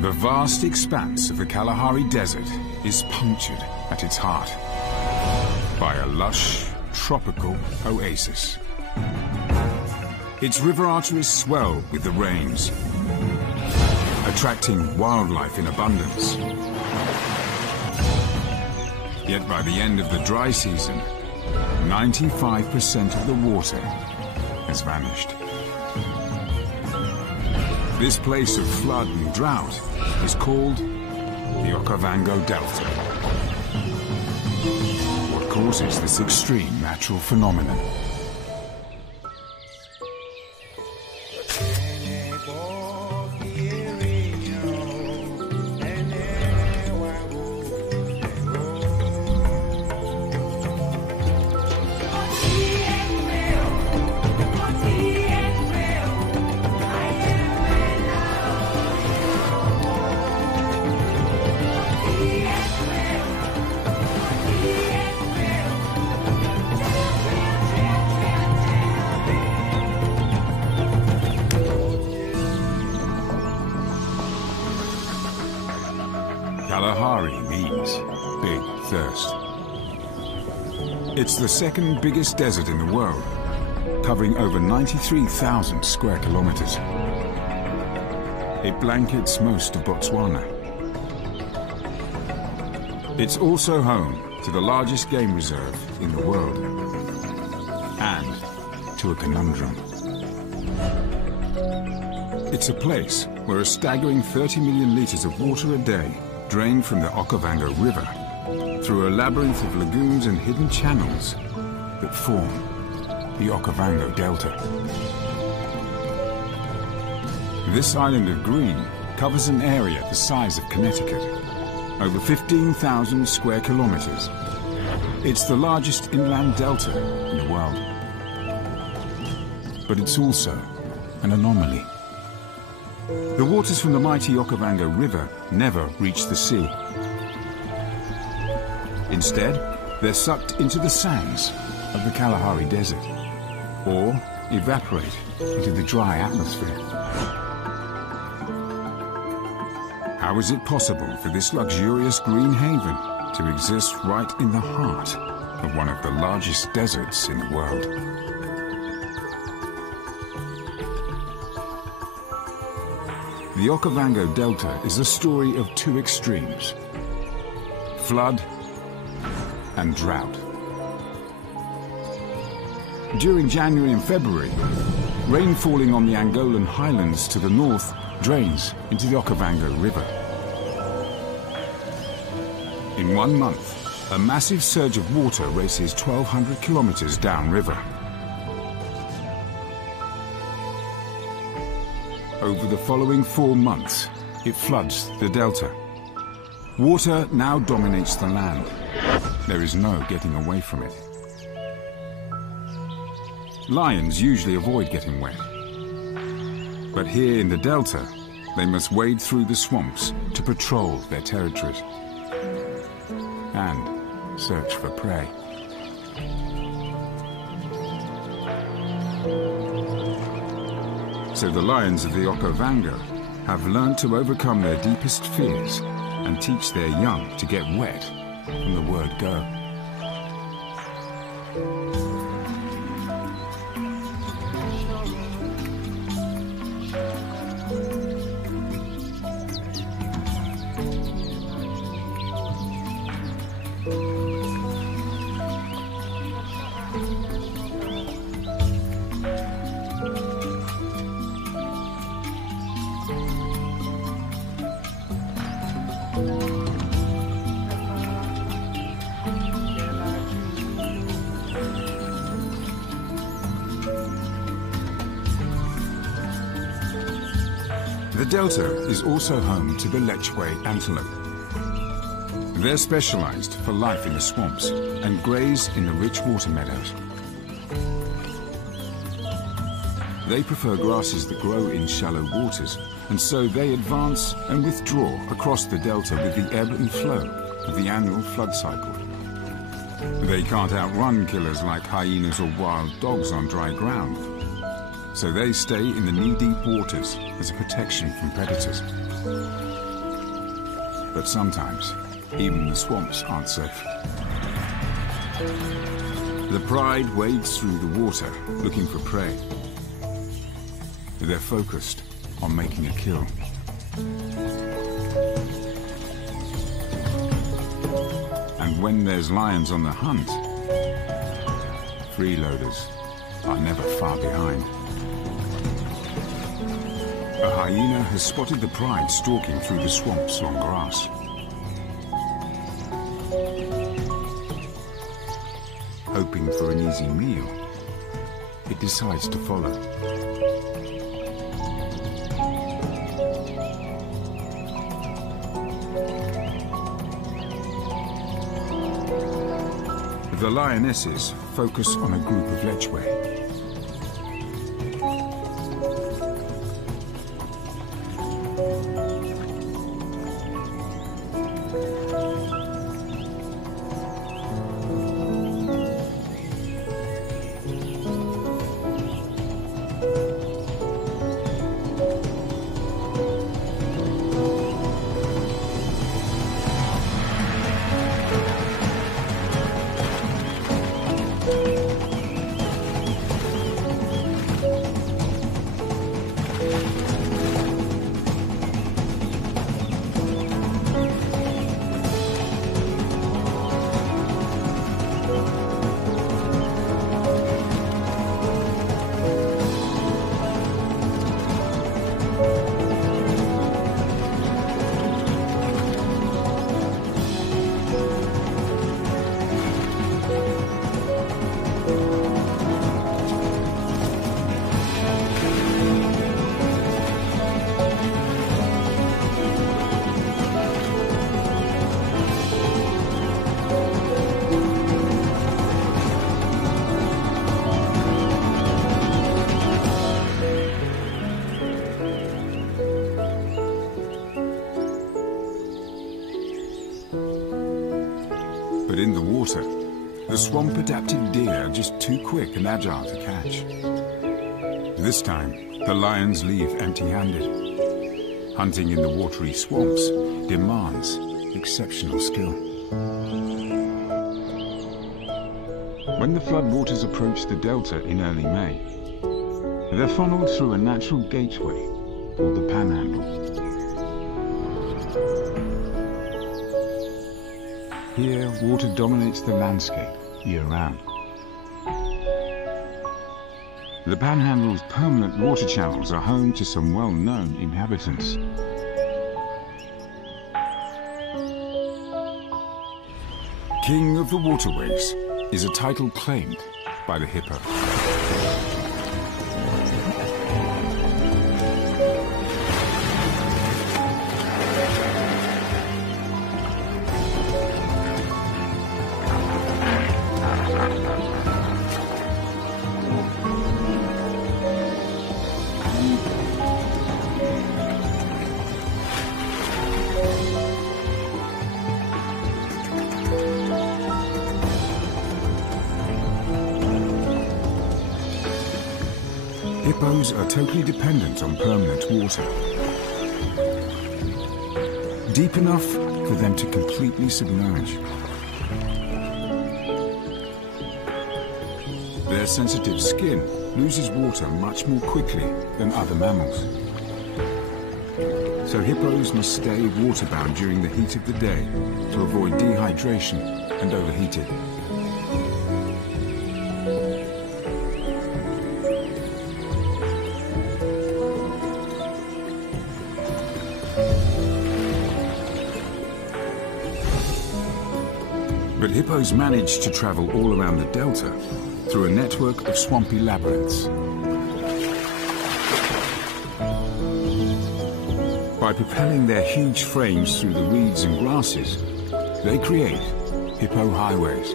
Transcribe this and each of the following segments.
The vast expanse of the Kalahari Desert is punctured at its heart by a lush, tropical oasis. Its river arteries swell with the rains, attracting wildlife in abundance. Yet by the end of the dry season, 95% of the water has vanished. This place of flood and drought is called the Okavango Delta. What causes this extreme natural phenomenon? Kalahari means big thirst. It's the second biggest desert in the world, covering over 93,000 square kilometers. It blankets most of Botswana. It's also home to the largest game reserve in the world, and to a conundrum. It's a place where a staggering 30 million liters of water a day drain from the Okavango River through a labyrinth of lagoons and hidden channels that form the Okavango Delta. This island of green covers an area the size of Connecticut, over 15,000 square kilometers. It's the largest inland delta in the world. But it's also an anomaly. The waters from the mighty Okavango River never reach the sea. Instead, they're sucked into the sands of the Kalahari Desert, or evaporate into the dry atmosphere. How is it possible for this luxurious green haven to exist right in the heart of one of the largest deserts in the world? The Okavango Delta is a story of two extremes: flood and drought. During January and February, rain falling on the Angolan highlands to the north drains into the Okavango River. In 1 month, a massive surge of water races 1,200 kilometers downriver. Over the following 4 months, it floods the delta. Water now dominates the land. There is no getting away from it. Lions usually avoid getting wet. But here in the delta, they must wade through the swamps to patrol their territories and search for prey. So the lions of the Okavango have learned to overcome their deepest fears and teach their young to get wet from the word go. The delta is also home to the Lechwe antelope. They're specialized for life in the swamps and graze in the rich water meadows. They prefer grasses that grow in shallow waters, and so they advance and withdraw across the delta with the ebb and flow of the annual flood cycle. They can't outrun killers like hyenas or wild dogs on dry ground, so they stay in the knee-deep waters as a protection from predators. But sometimes, even the swamps aren't safe. The pride wades through the water, looking for prey. They're focused on making a kill. And when there's lions on the hunt, freeloaders are never far behind. A hyena has spotted the pride stalking through the swamp's long grass. Hoping for an easy meal, it decides to follow. The lionesses focus on a group of lechwe. But in the water, the swamp-adapted deer are just too quick and agile to catch. This time, the lions leave empty-handed. Hunting in the watery swamps demands exceptional skill. When the floodwaters approach the delta in early May, they're funneled through a natural gateway called the Panhandle. Here, water dominates the landscape year-round. The Panhandle's permanent water channels are home to some well-known inhabitants. King of the Waterways is a title claimed by the hippo. Hippos are totally dependent on permanent water. Deep enough for them to completely submerge. Their sensitive skin loses water much more quickly than other mammals. So hippos must stay waterbound during the heat of the day to avoid dehydration and overheating. But hippos manage to travel all around the delta through a network of swampy labyrinths. By propelling their huge frames through the reeds and grasses, they create hippo highways.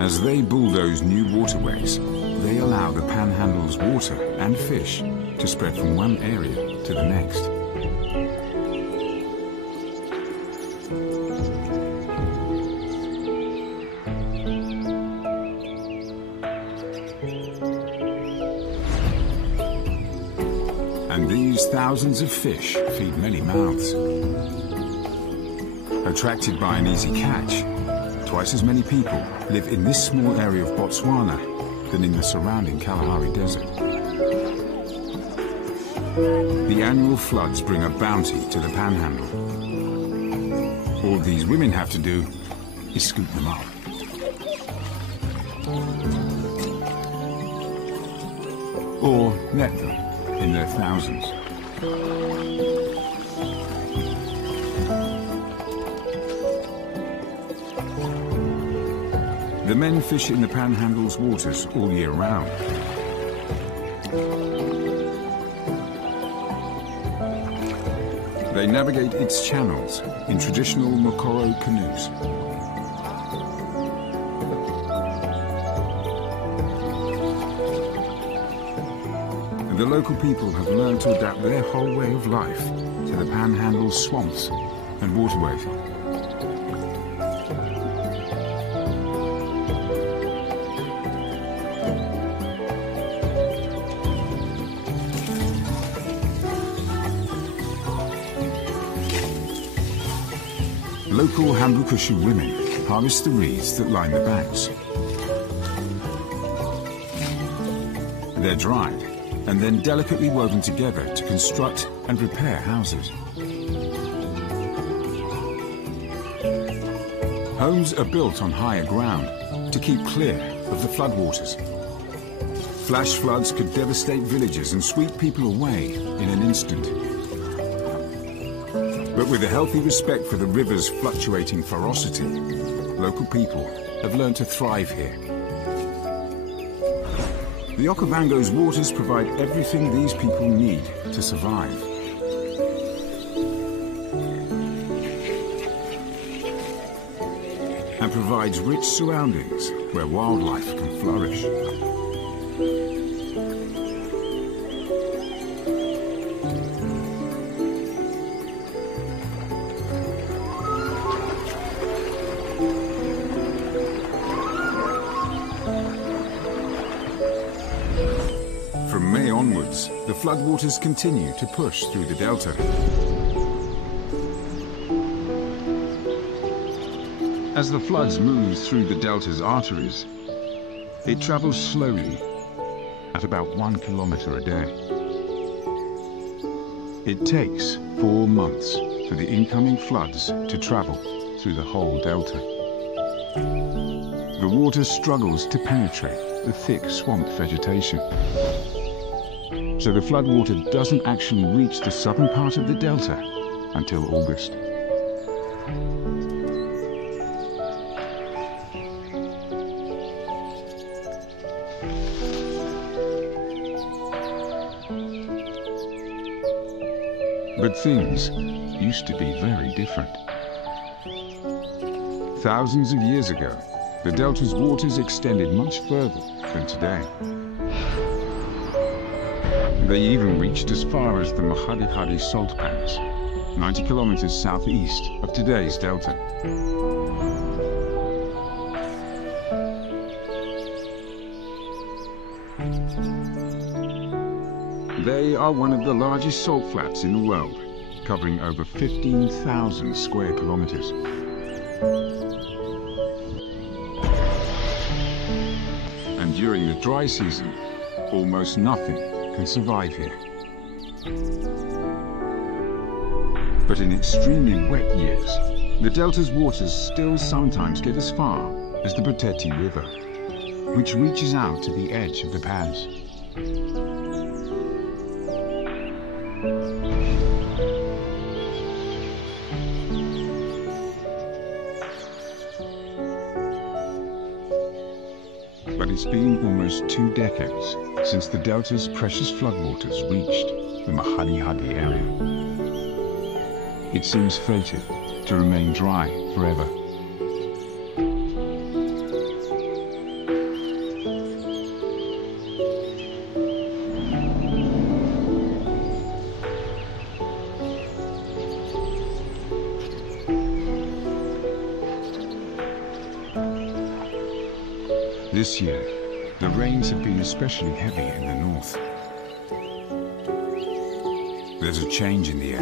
As they bulldoze new waterways, they allow the Panhandle's water and fish to spread from one area to the next. And these thousands of fish feed many mouths. Attracted by an easy catch, twice as many people live in this small area of Botswana than in the surrounding Kalahari Desert. The annual floods bring a bounty to the panhandle. All these women have to do is scoop them up. Or net them in their thousands. The men fish in the panhandle's waters all year round. They navigate its channels in traditional Mokoro canoes. The local people have learned to adapt their whole way of life to the panhandle's swamps and waterways. Local Hambukushu women harvest the reeds that line the banks. They're dried and then delicately woven together to construct and repair houses. Homes are built on higher ground to keep clear of the floodwaters. Flash floods could devastate villages and sweep people away in an instant. But with a healthy respect for the river's fluctuating ferocity, local people have learned to thrive here. The Okavango's waters provide everything these people need to survive. And provides rich surroundings where wildlife can flourish. From May onwards, the floodwaters continue to push through the delta. As the floods move through the delta's arteries, it travels slowly at about 1 kilometer a day. It takes 4 months for the incoming floods to travel through the whole delta. The water struggles to penetrate the thick swamp vegetation. So the floodwater doesn't actually reach the southern part of the delta until August. But things used to be very different. Thousands of years ago, the delta's waters extended much further than today. They even reached as far as the Kalahari salt pans, 90 kilometers southeast of today's delta. They are one of the largest salt flats in the world, covering over 15,000 square kilometers. And during the dry season, almost nothing can survive here. But in extremely wet years, the delta's waters still sometimes get as far as the Buteti River, which reaches out to the edge of the pads. But it's been almost 2 decades since the delta's precious floodwaters reached the Kalahari area. It seems fated to remain dry forever. This year, the rains have been especially heavy in the north. there's a change in the air.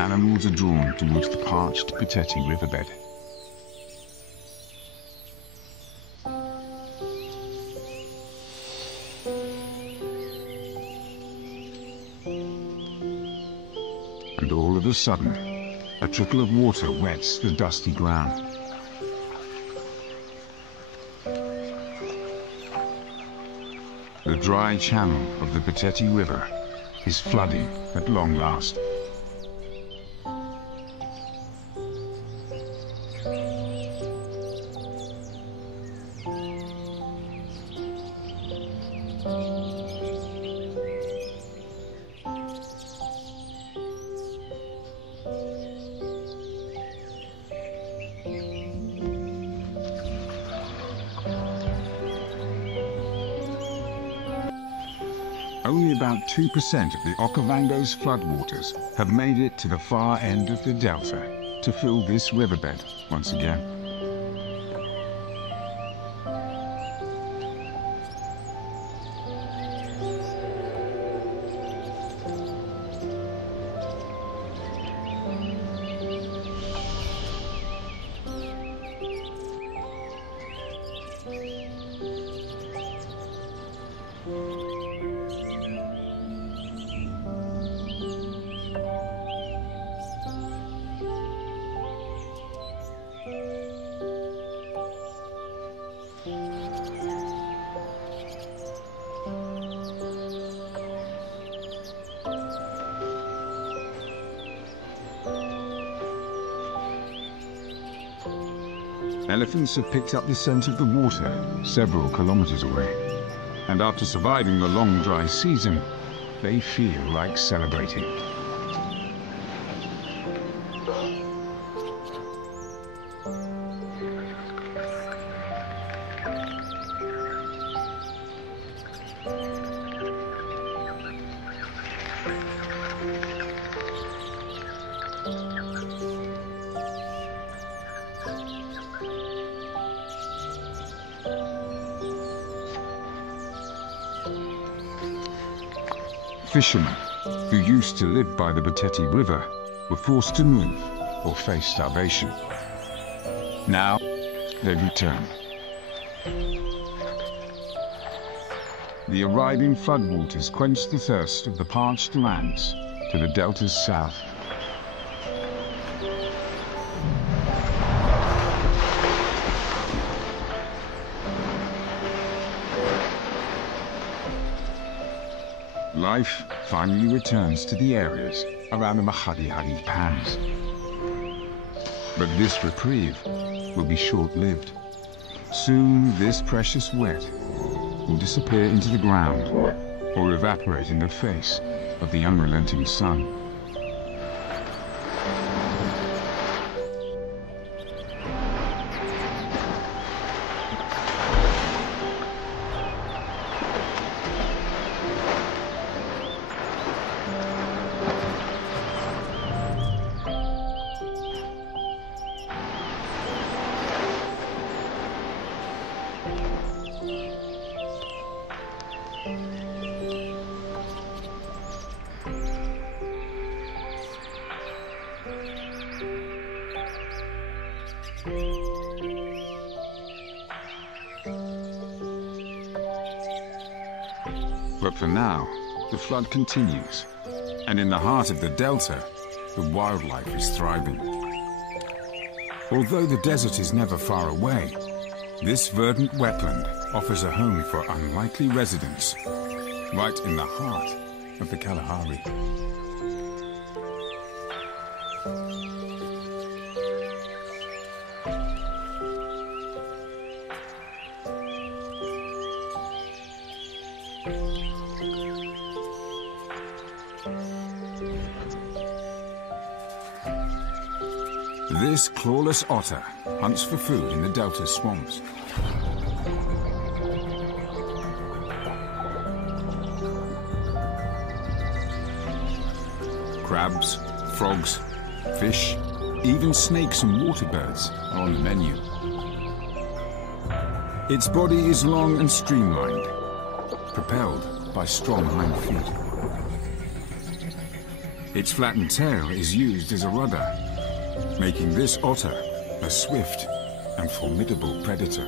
Animals are drawn towards the parched Pateti riverbed. And all of a sudden, a trickle of water wets the dusty ground. The dry channel of the Pateti River is flooding at long last. Only about 2% of the Okavango's floodwaters have made it to the far end of the delta to fill this riverbed once again. Elephants have picked up the scent of the water several kilometers away. And after surviving the long dry season, they feel like celebrating. Fishermen who used to live by the Pateti River were forced to move or face starvation. Now, they return. The arriving floodwaters quench the thirst of the parched lands to the delta's south. Life finally returns to the areas around the Kalahari pans. But this reprieve will be short-lived. Soon this precious wet will disappear into the ground or evaporate in the face of the unrelenting sun. But for now, the flood continues, and in the heart of the delta, the wildlife is thriving. Although the desert is never far away, this verdant wetland offers a home for unlikely residents, right in the heart of the Kalahari. This clawless otter hunts for food in the delta swamps. Crabs, frogs, fish, even snakes and water birds are on the menu. Its body is long and streamlined, propelled by strong hind feet. Its flattened tail is used as a rudder, making this otter a swift and formidable predator.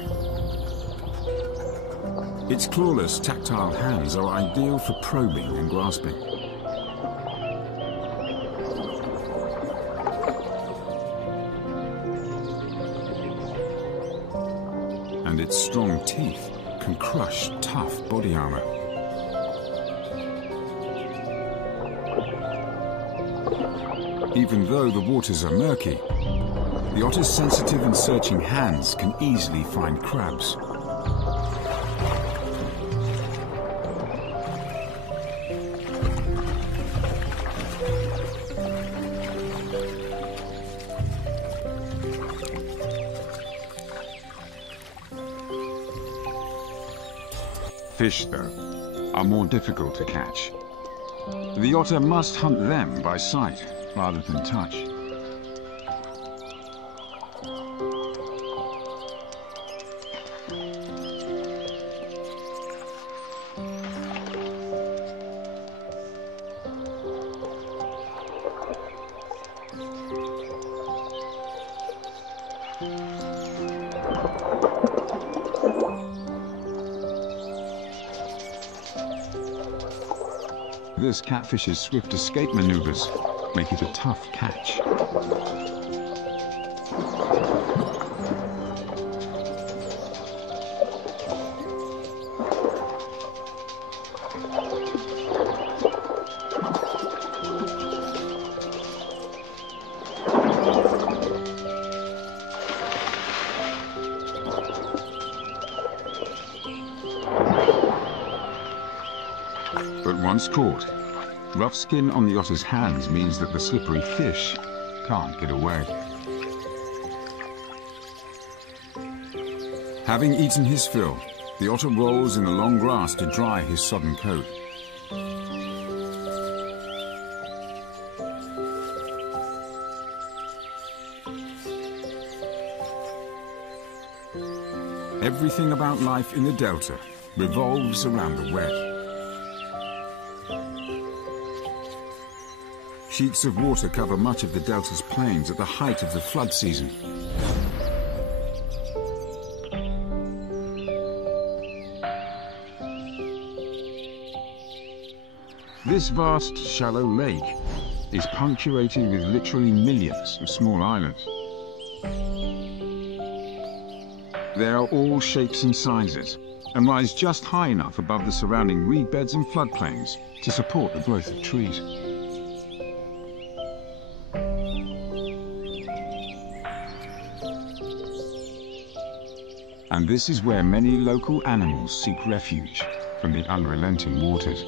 Its clawless, tactile hands are ideal for probing and grasping. And its strong teeth can crush tough body armor. Even though the waters are murky, the otter's sensitive and searching hands can easily find crabs. Fish, though, are more difficult to catch. The otter must hunt them by sight rather than touch. This catfish's swift escape maneuvers make it a tough catch. But once caught, rough skin on the otter's hands means that the slippery fish can't get away. Having eaten his fill, the otter rolls in the long grass to dry his sodden coat. Everything about life in the delta revolves around the wet. Sheets of water cover much of the delta's plains at the height of the flood season. This vast, shallow lake is punctuated with literally millions of small islands. They are all shapes and sizes and rise just high enough above the surrounding reed beds and floodplains to support the growth of trees. And this is where many local animals seek refuge from the unrelenting waters.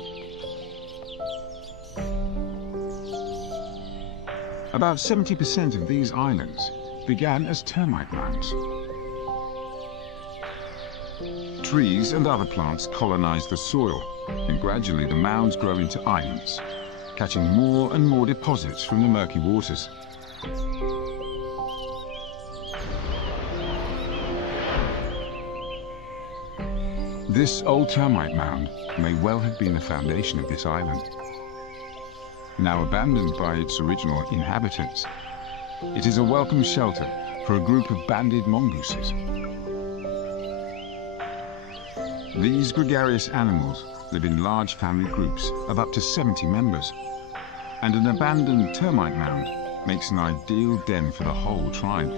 About 70% of these islands began as termite mounds. Trees and other plants colonize the soil, and gradually the mounds grow into islands, catching more and more deposits from the murky waters. This old termite mound may well have been the foundation of this island. Now abandoned by its original inhabitants, it is a welcome shelter for a group of banded mongooses. These gregarious animals live in large family groups of up to 70 members, and an abandoned termite mound makes an ideal den for the whole tribe.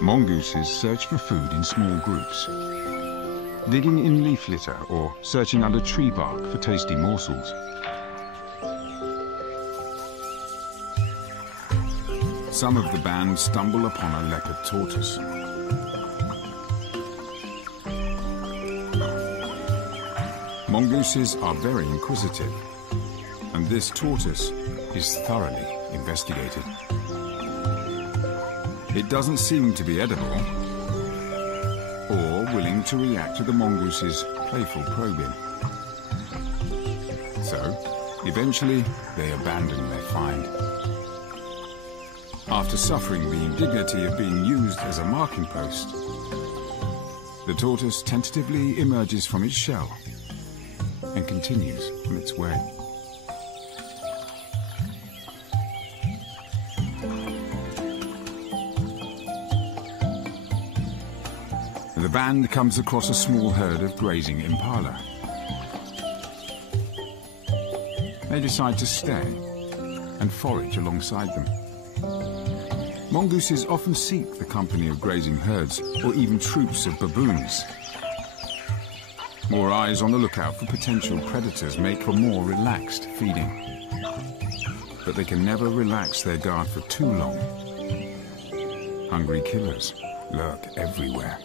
Mongooses search for food in small groups, digging in leaf litter or searching under tree bark for tasty morsels. Some of the band stumble upon a leopard tortoise. Mongooses are very inquisitive, and this tortoise is thoroughly investigated. It doesn't seem to be edible, or willing to react to the mongoose's playful probing. So, eventually, they abandon their find. After suffering the indignity of being used as a marking post, the tortoise tentatively emerges from its shell and continues on its way. The band comes across a small herd of grazing impala. They decide to stay and forage alongside them. Mongooses often seek the company of grazing herds or even troops of baboons. More eyes on the lookout for potential predators make for more relaxed feeding. But they can never relax their guard for too long. Hungry killers lurk everywhere.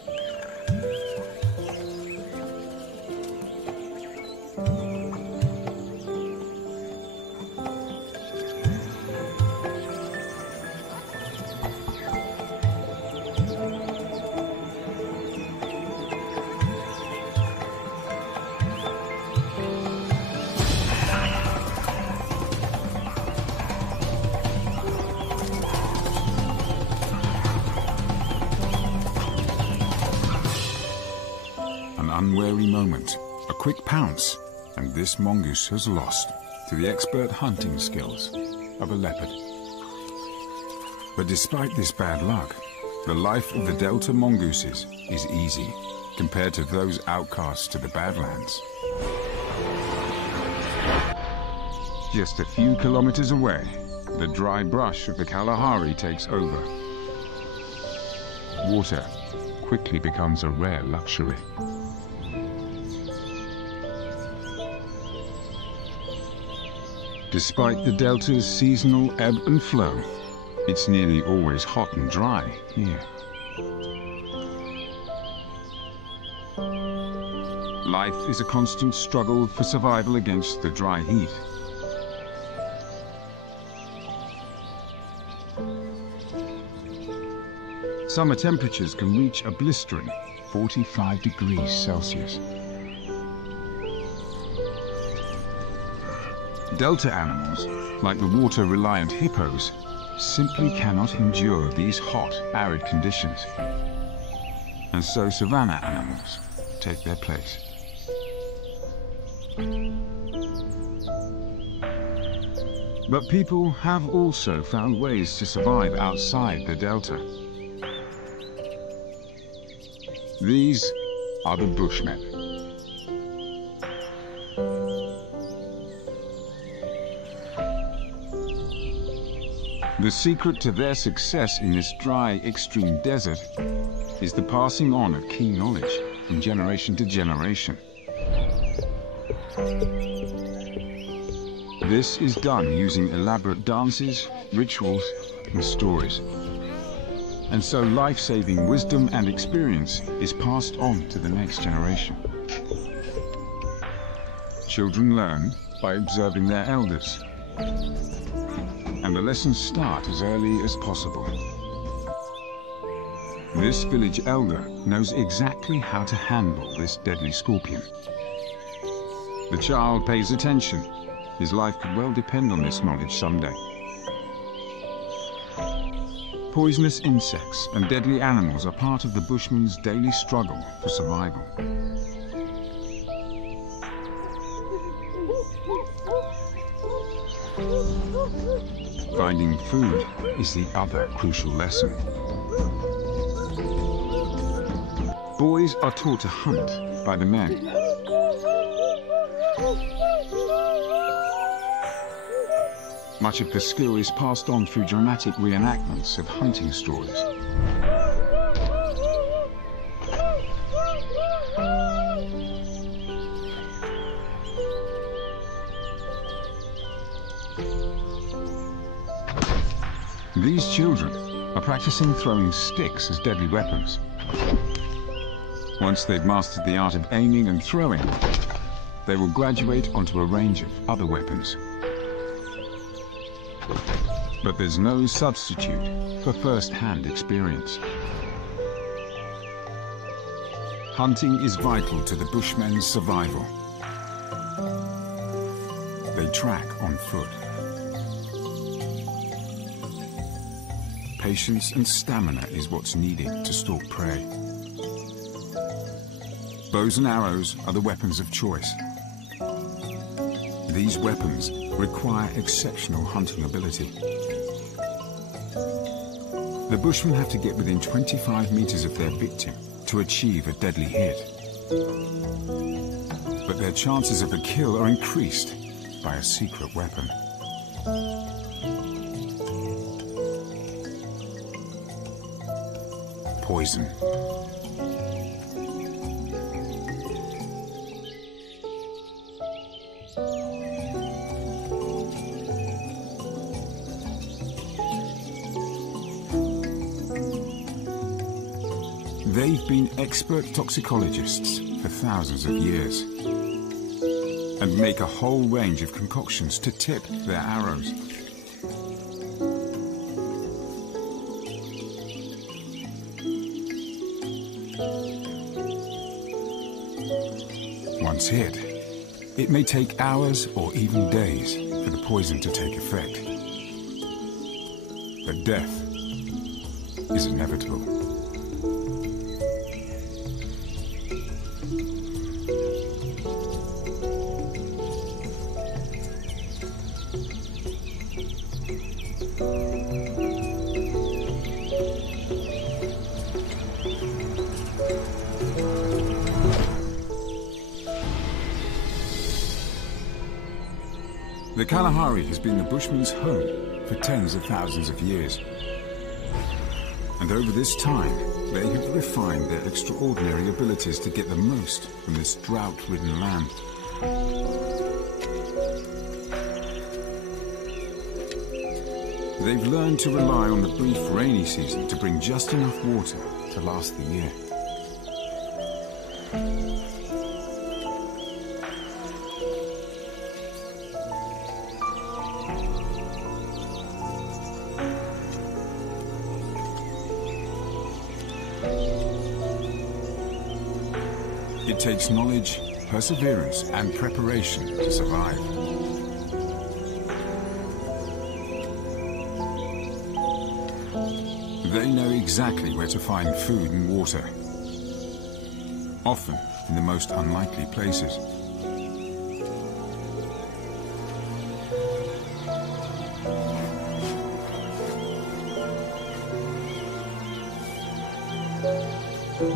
Unwary moment, a quick pounce, and this mongoose has lost to the expert hunting skills of a leopard. But despite this bad luck, the life of the Delta mongooses is easy compared to those outcasts to the Badlands. Just a few kilometers away, the dry brush of the Kalahari takes over. Water quickly becomes a rare luxury. Despite the delta's seasonal ebb and flow, it's nearly always hot and dry here. Life is a constant struggle for survival against the dry heat. Summer temperatures can reach a blistering 45 degrees Celsius. Delta animals, like the water-reliant hippos, simply cannot endure these hot, arid conditions. And so savanna animals take their place. But people have also found ways to survive outside the delta. These are the Bushmen. The secret to their success in this dry, extreme desert is the passing on of key knowledge from generation to generation. This is done using elaborate dances, rituals, and stories. And so life-saving wisdom and experience is passed on to the next generation. Children learn by observing their elders. And the lessons start as early as possible. This village elder knows exactly how to handle this deadly scorpion. The child pays attention. His life could well depend on this knowledge someday. Poisonous insects and deadly animals are part of the Bushman's daily struggle for survival. Finding food is the other crucial lesson. Boys are taught to hunt by the men. Much of the skill is passed on through dramatic reenactments of hunting stories. These children are practicing throwing sticks as deadly weapons. Once they've mastered the art of aiming and throwing, they will graduate onto a range of other weapons. But there's no substitute for first-hand experience. Hunting is vital to the Bushmen's survival. they track on foot. Patience and stamina is what's needed to stalk prey. Bows and arrows are the weapons of choice. These weapons require exceptional hunting ability. The bushmen have to get within 25 meters of their victim to achieve a deadly hit. But their chances of a kill are increased by a secret weapon. Poison. They've been expert toxicologists for thousands of years and make a whole range of concoctions to tip their arrows. Once hit, it may take hours or even days for the poison to take effect. But death is inevitable. The Kalahari has been the bushmen's home for tens of thousands of years. And over this time, they have refined their extraordinary abilities to get the most from this drought-ridden land. They've learned to rely on the brief rainy season to bring just enough water to last the year. It takes knowledge, perseverance, and preparation to survive. They know exactly where to find food and water, often in the most unlikely places.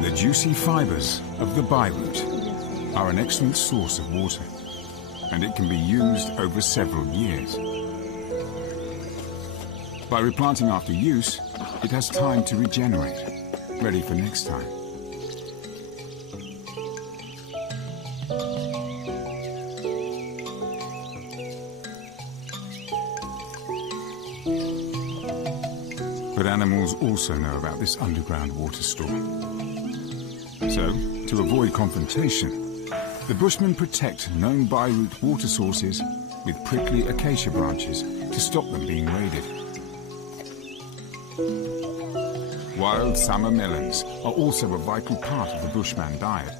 The juicy fibers of the byroot are an excellent source of water, and it can be used over several years. By replanting after use, it has time to regenerate, ready for next time. But animals also know about this underground water store. So, to avoid confrontation, the bushmen protect known byroot water sources with prickly acacia branches to stop them being raided. Wild summer melons are also a vital part of the bushman diet.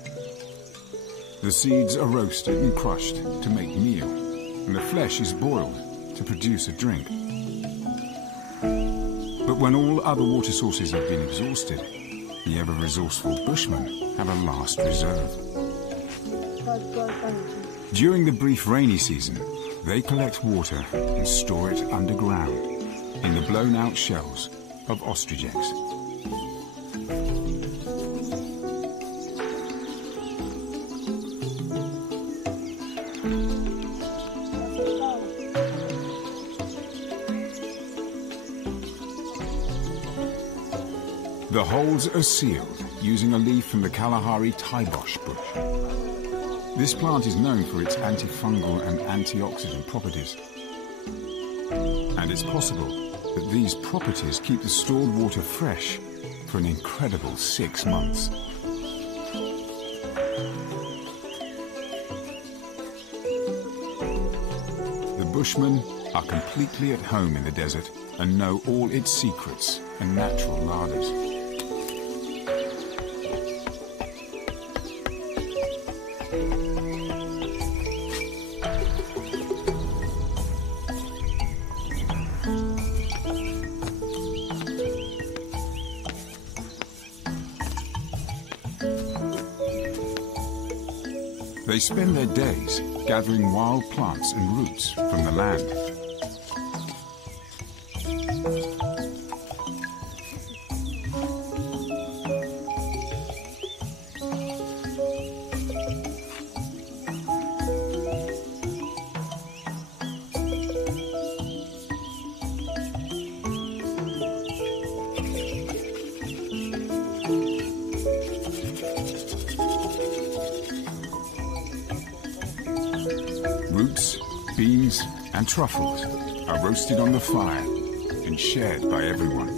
The seeds are roasted and crushed to make meal, and the flesh is boiled to produce a drink. But when all other water sources have been exhausted, the ever-resourceful bushmen have a last reserve. During the brief rainy season, they collect water and store it underground in the blown-out shells of ostrich eggs. The holes are sealed using a leaf from the Kalahari taibosh bush. This plant is known for its antifungal and antioxidant properties. And it's possible that these properties keep the stored water fresh for an incredible 6 months. The bushmen are completely at home in the desert and know all its secrets and natural larders. They spend their days gathering wild plants and roots from the land. Roots, beans, and truffles are roasted on the fire and shared by everyone.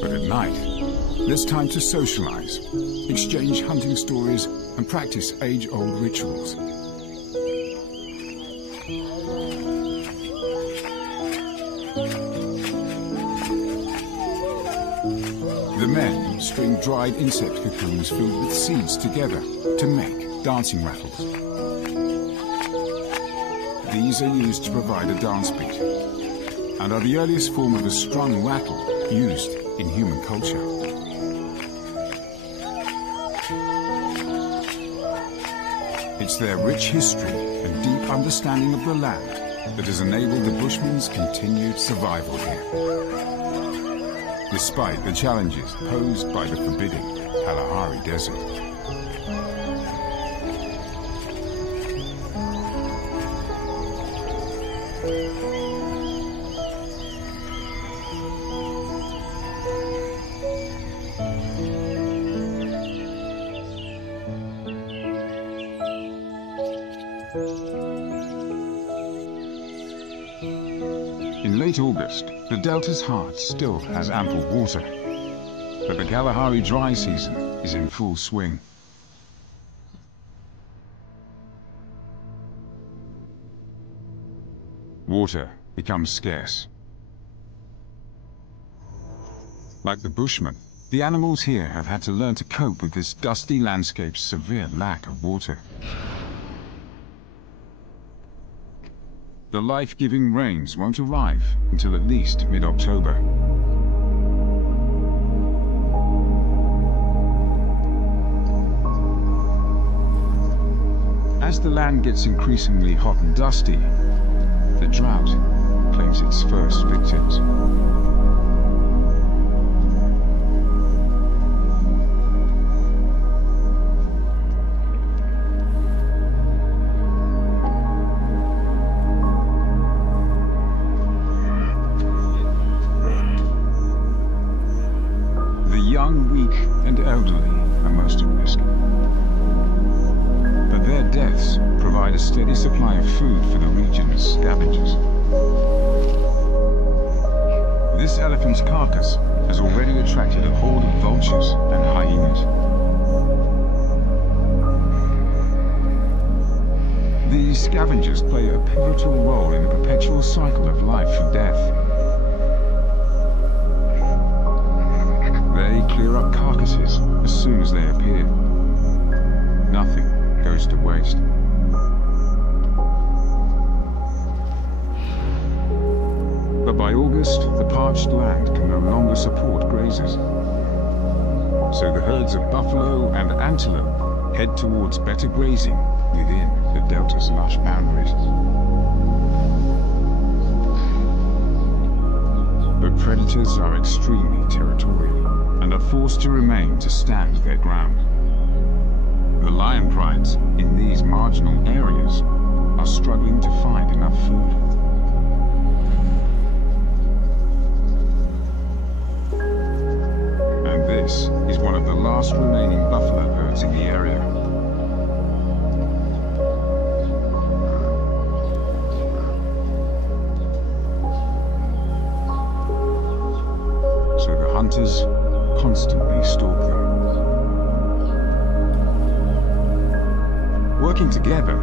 But at night, there's time to socialize, exchange hunting stories, and practice age-old rituals. The men string dried insect cocoons filled with seeds together to make dancing rattles. These are used to provide a dance beat, and are the earliest form of a strung rattle used in human culture. It's their rich history and deep understanding of the land that has enabled the Bushmen's continued survival here, despite the challenges posed by the forbidding Kalahari Desert. In late August, the Delta's heart still has ample water, but the Kalahari dry season is in full swing. Water becomes scarce. Like the Bushmen, the animals here have had to learn to cope with this dusty landscape's severe lack of water. The life-giving rains won't arrive until at least mid-October. As the land gets increasingly hot and dusty, the drought claims its first victims. Young, weak, and elderly are most at risk. But their deaths provide a steady supply of food for the region's scavengers. This elephant's carcass has already attracted a horde of vultures and hyenas. These scavengers play a pivotal role in the perpetual cycle of life and death. They clear up carcasses as soon as they appear. Nothing goes to waste. But by August, the parched land can no longer support grazers. So the herds of buffalo and antelope head towards better grazing within the Delta's lush boundaries. But predators are extremely territorial and are forced to remain to stand their ground. The lion prides in these marginal areas are struggling to find enough food. And this is one of the last remaining buffalo herds in the area. So the hunters constantly stalk them. Working together,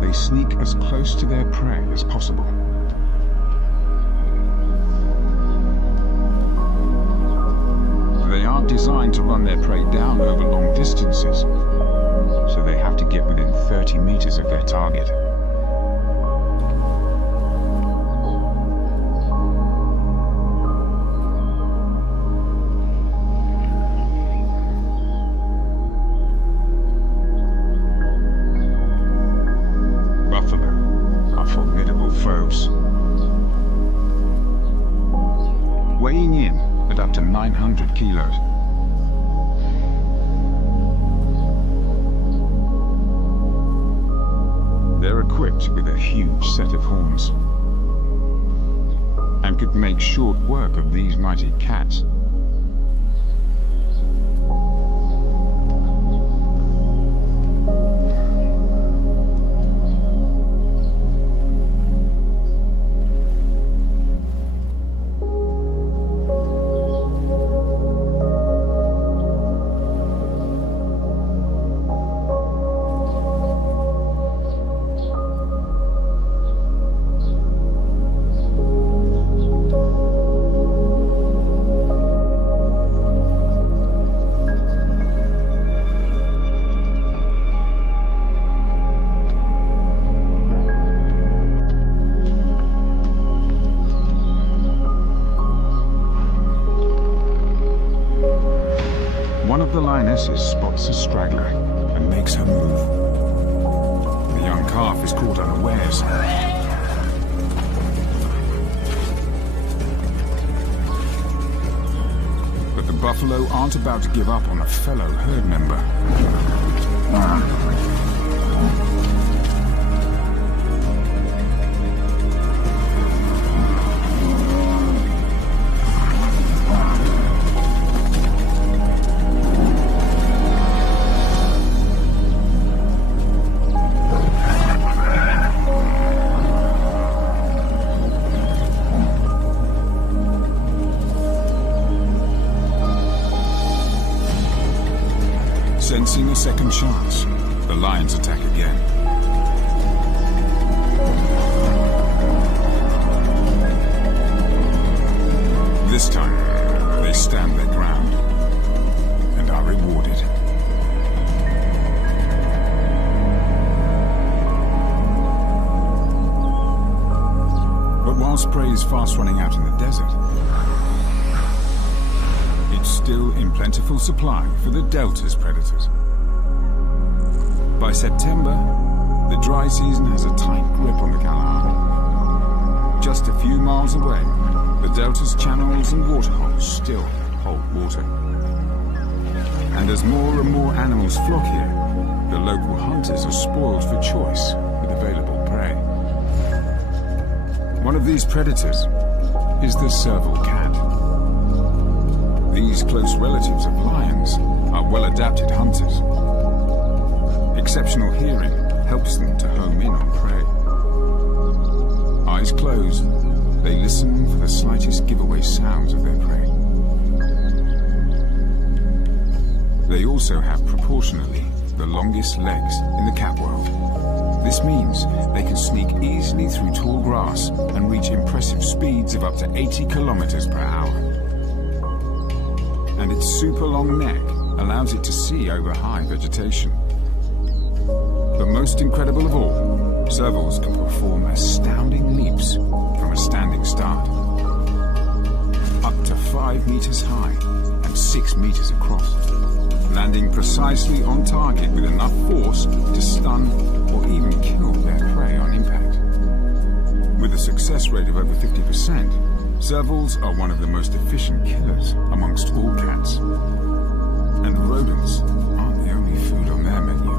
they sneak as close to their prey as possible. They aren't designed to run their prey down over long distances, so they have to get within 30 meters of their target. Buffalo are formidable foes, weighing in at up to 900 kilos. They're equipped with a huge set of horns and could make short work of these mighty cats. One of the lionesses spots a straggler and makes her move. The young calf is caught unawares. But the buffalo aren't about to give up on a fellow herd member. Sensing a second chance, the lions attack again. This time, they stand their ground and are rewarded. But whilst prey is fast running out in the desert, it's still in plentiful supply for the Delta's predators. By September, the dry season has a tight grip on the Kalahari. Just a few miles away, the Delta's channels and waterholes still hold water. And as more and more animals flock here, the local hunters are spoiled for choice with available prey. One of these predators is the serval cat. These close relatives of lions are well-adapted hunters. Exceptional hearing helps them to home in on prey. Eyes closed, they listen for the slightest giveaway sounds of their prey. They also have proportionally the longest legs in the cat world. This means they can sneak easily through tall grass and reach impressive speeds of up to 80 kilometers per hour. And its super long neck allows it to see over high vegetation. But most incredible of all, servals can perform astounding leaps from a standing start. Up to 5 meters high and 6 meters across, landing precisely on target with enough force to stun or even kill their prey on impact. With a success rate of over 50%, servals are one of the most efficient killers amongst all cats. And rodents aren't the only food on their menu.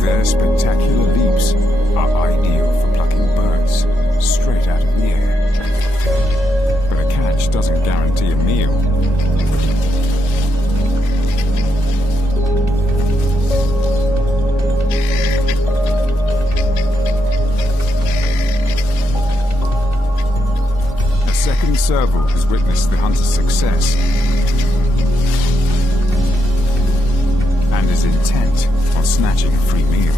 Their spectacular leaps are ideal for plucking birds straight out of the air. But a catch doesn't guarantee a meal. A second serval has witnessed the hunter's success and is intent on snatching a free meal.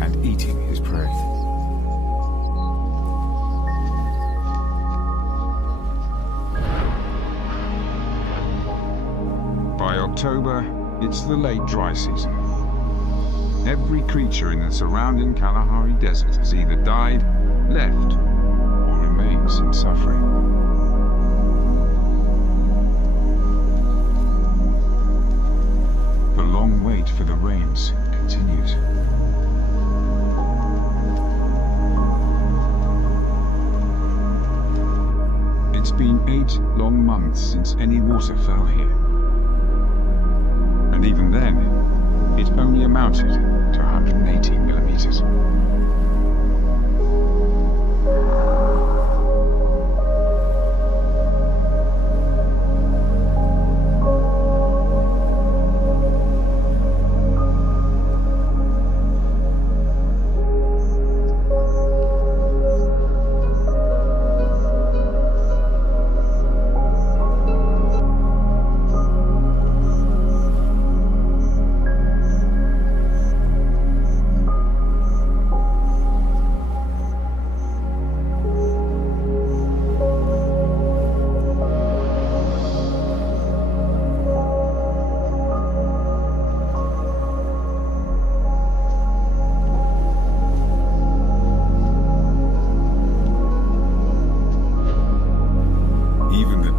and eating his prey. By October, it's the late dry season. Every creature in the surrounding Kalahari Desert has either died, left, or remains in suffering. The long wait for the rains continues. It's been 8 long months since any water fell here. And even then, it only amounted to 180 millimeters.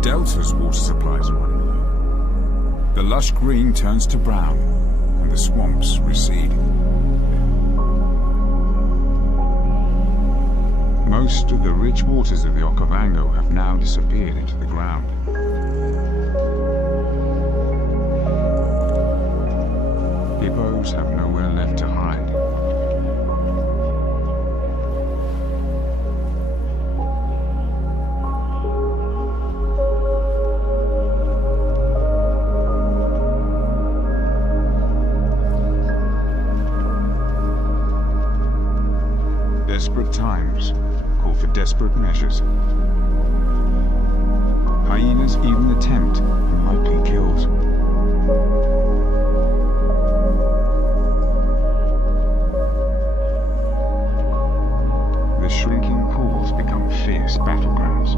Delta's water supplies are running low. The lush green turns to brown, and the swamps recede. Most of the rich waters of the Okavango have now disappeared into the ground. Hippos have nowhere left to hide. Desperate times call for desperate measures. Hyenas even attempt unlikely kills. The shrinking pools become fierce battlegrounds.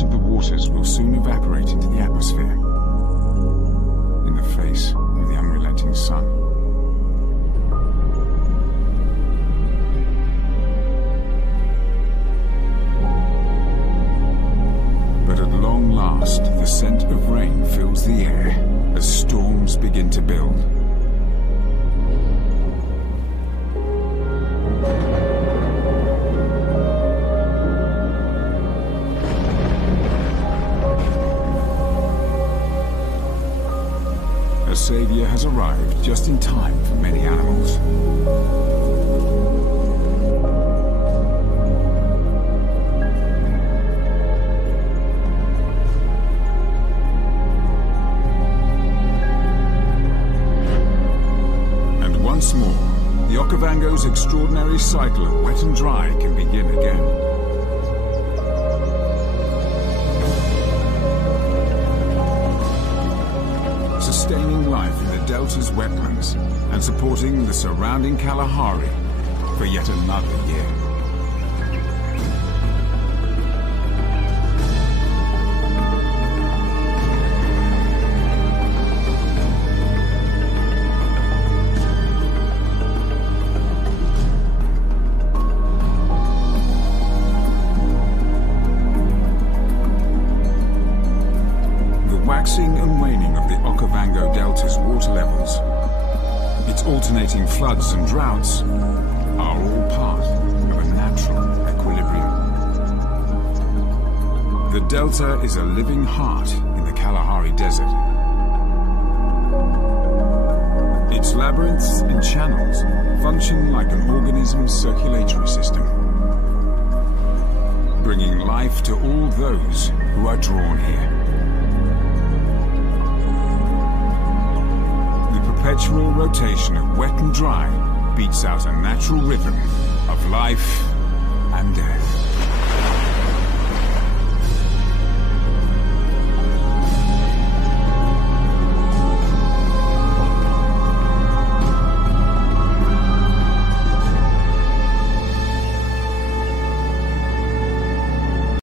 Of the waters will soon evaporate into the atmosphere, in the face of the unrelenting sun. But at long last, the scent of rain fills the air as storms begin to build. A savior has arrived just in time for many animals. And once more, the Okavango's extraordinary cycle of wet and dry can begin again. Sustaining life in the Delta's wetlands and supporting the surrounding Kalahari for yet another year. Waxing and waning of the Okavango Delta's water levels, its alternating floods and droughts, are all part of a natural equilibrium. The Delta is a living heart in the Kalahari Desert. Its labyrinths and channels function like an organism's circulatory system, bringing life to all those who are drawn here. natural rotation of wet and dry beats out a natural rhythm of life and death.